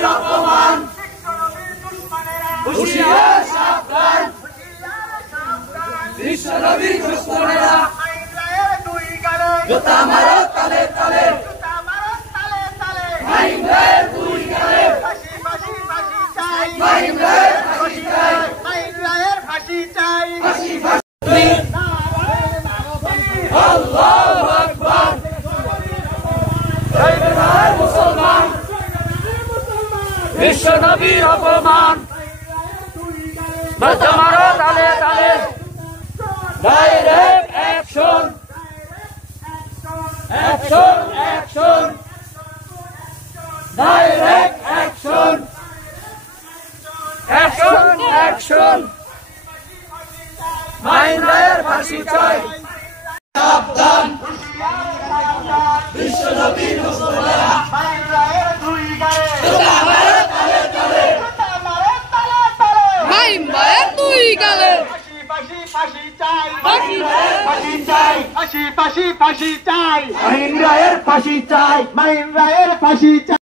নবীর অপমান হুঁশিয়ার সাবধান বিশ্ব নবীর দুশ্মনেরা জুতা মারো তালে তালে মাহিম রায়ের দুই গালে মাহিম রায়ের ফাঁসি চাই ফাঁসি ফাঁসি আল্লাহু আকবার জয় মুসলমান বিশ্ব নবীর অপমান জুতা মারো তালে তালে direct action action action direct action action action Mahim রায়ের ফাঁসি চাই সাবধান বিশ্ব নবীর দুশ্মনেরা জুতা মারো তালে তালে মাহিম রায়ের দুই গালে ফাঁসি চাই মাহিম রায়ের ফাঁসি চাই